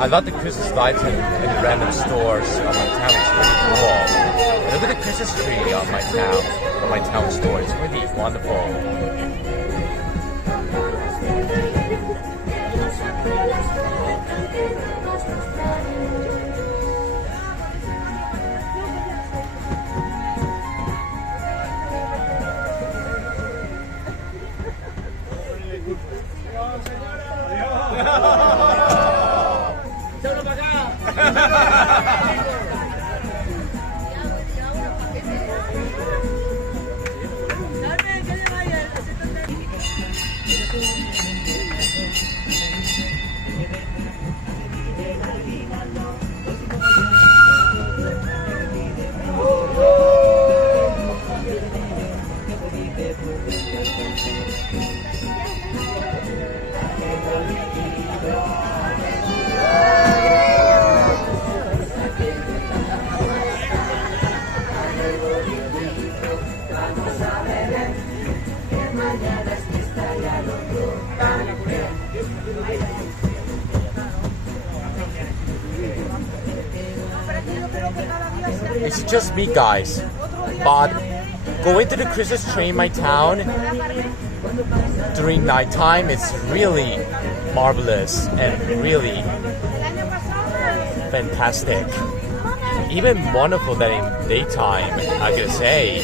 I love the Christmas lights in random stores on my town. It's really cool. And look at the Christmas tree on my town store. It's really wonderful. It's just me, guys, but going to the Christmas tree in my town during nighttime, it's really marvelous and really fantastic. Even wonderful than in daytime, I gotta say.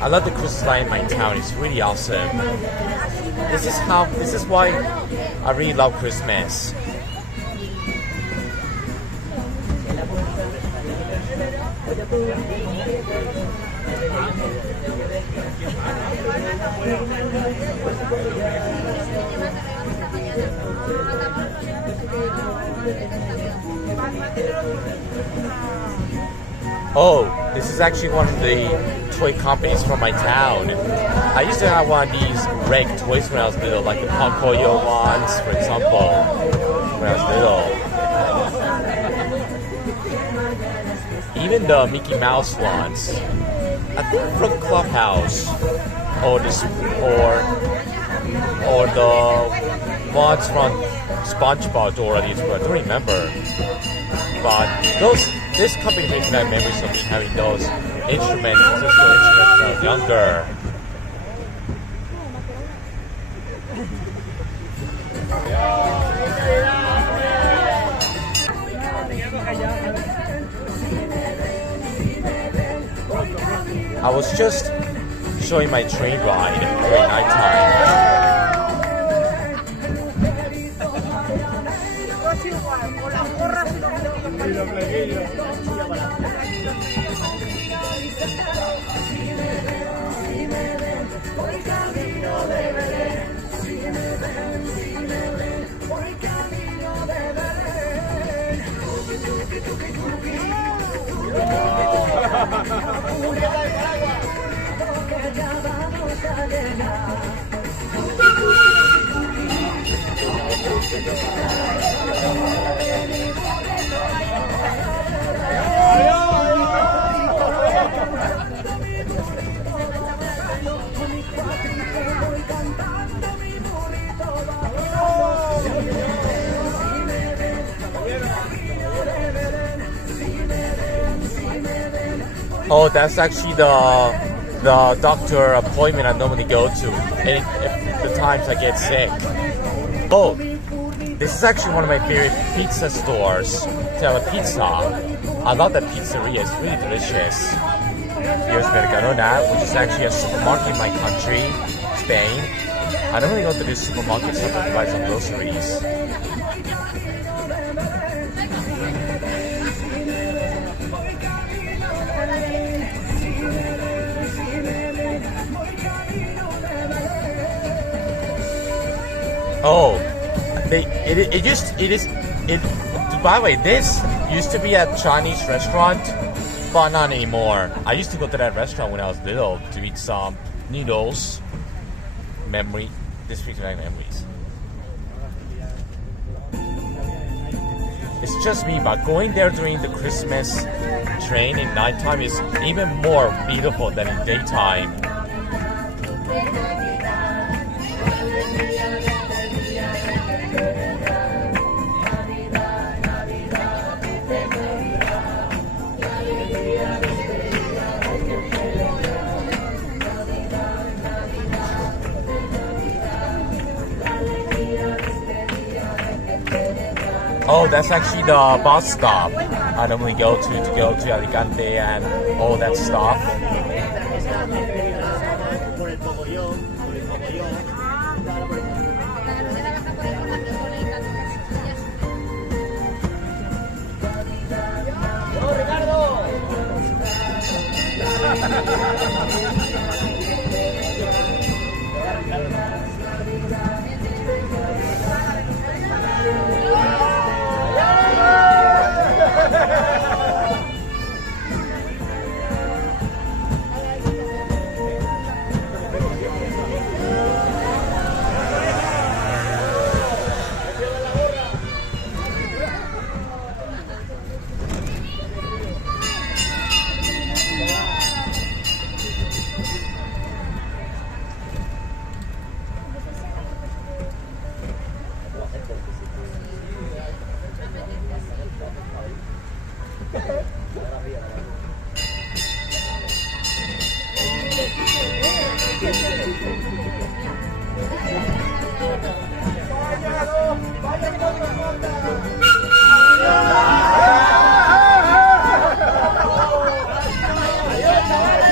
I love the Christmas light in my town. It's really awesome. This is why I really love Christmas. Oh, this is actually one of the toy companies from my town. I used to have one of these red toys when I was little, like the Ponkoyo ones, for example, when I was little. Even the Mickey Mouse ones. I think from Clubhouse, or the ones from SpongeBob or the I don't remember. But this company makes me have memories of me having those instruments, musical instruments when I was younger. I was just showing my train ride during nighttime. Oh, that's actually the doctor appointment I normally go to and the times I get sick. Oh, this is actually one of my favorite pizza stores to have a pizza. I love that pizzeria, it's really delicious. Here's Mercadona, which is actually a supermarket in my country, Spain. I normally go to this supermarket to buy some groceries. Oh, by the way, this used to be a Chinese restaurant, but not anymore. I used to go to that restaurant when I was little to eat some noodles. This brings back memories. It's just me, but going there during the Christmas train in nighttime is even more beautiful than in daytime. Oh, that's actually the bus stop I normally go to Alicante and all that stuff.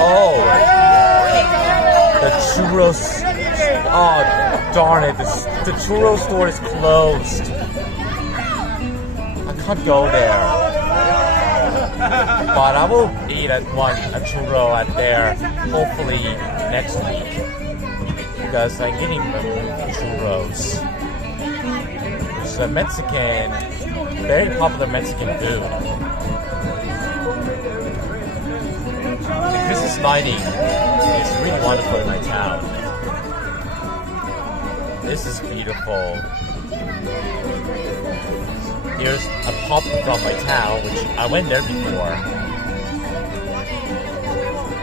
Oh, the churros. Oh, darn it. The churro store is closed. I can't go there. But I will eat a churro at there hopefully next week. Because I'm getting churros. It's a Mexican, very popular Mexican food. The Christmas lighting is really wonderful in my town. This is beautiful. Here's a pub from my town, which I went there before.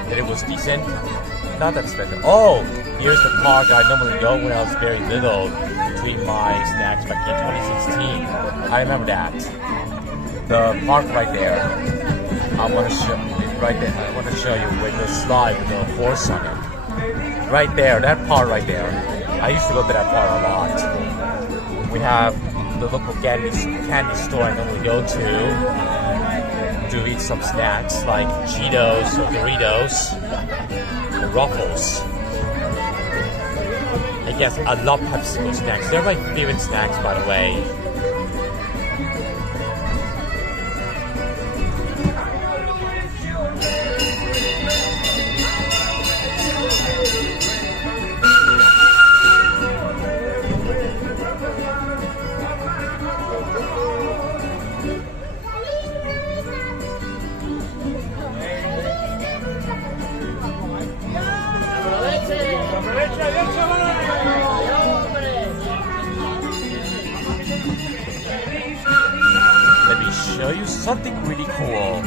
And it was decent. Not that special. Oh, here's the park I normally go when I was very little to eat my snacks back in 2016. I remember that. The park right there. I want to show you with the slide with the horse on it. Right there, that part right there. I used to go to that part a lot. We have the local candy store I normally go to eat some snacks like Cheetos or Doritos or Ruffles. I guess I love PepsiCo snacks. They're my favorite snacks, by the way. Let me show you something really cool.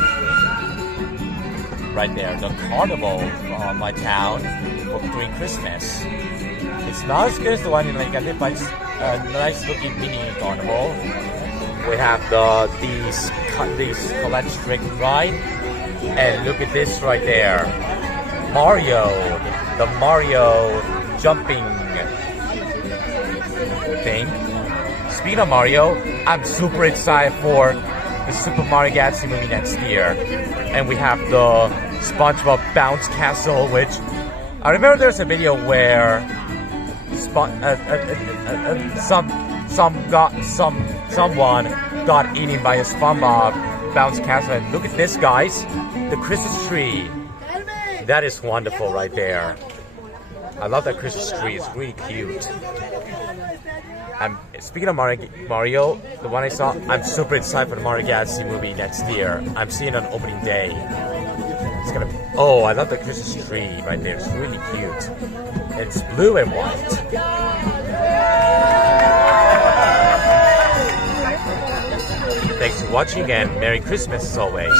Right there, the carnival from my town during Christmas. It's not as good as the one in Alicante, but it's a nice looking mini carnival. We have these electric ride, and look at this right there, the Mario jumping thing. Speaking of Mario, I'm super excited for the Super Mario Galaxy movie next year. And we have the SpongeBob Bounce Castle, which I remember there's a video where someone got eaten by a SpongeBob Bounce Castle. And look at this, guys, the Christmas tree. That is wonderful right there. I love that Christmas tree. It's really cute. I'm speaking of Mario, the one I saw. I'm super excited for the Mario Galaxy movie next year. I'm seeing it on opening day. It's gonna. Oh, I love the Christmas tree right there. It's really cute. It's blue and white. Thanks for watching and Merry Christmas as always.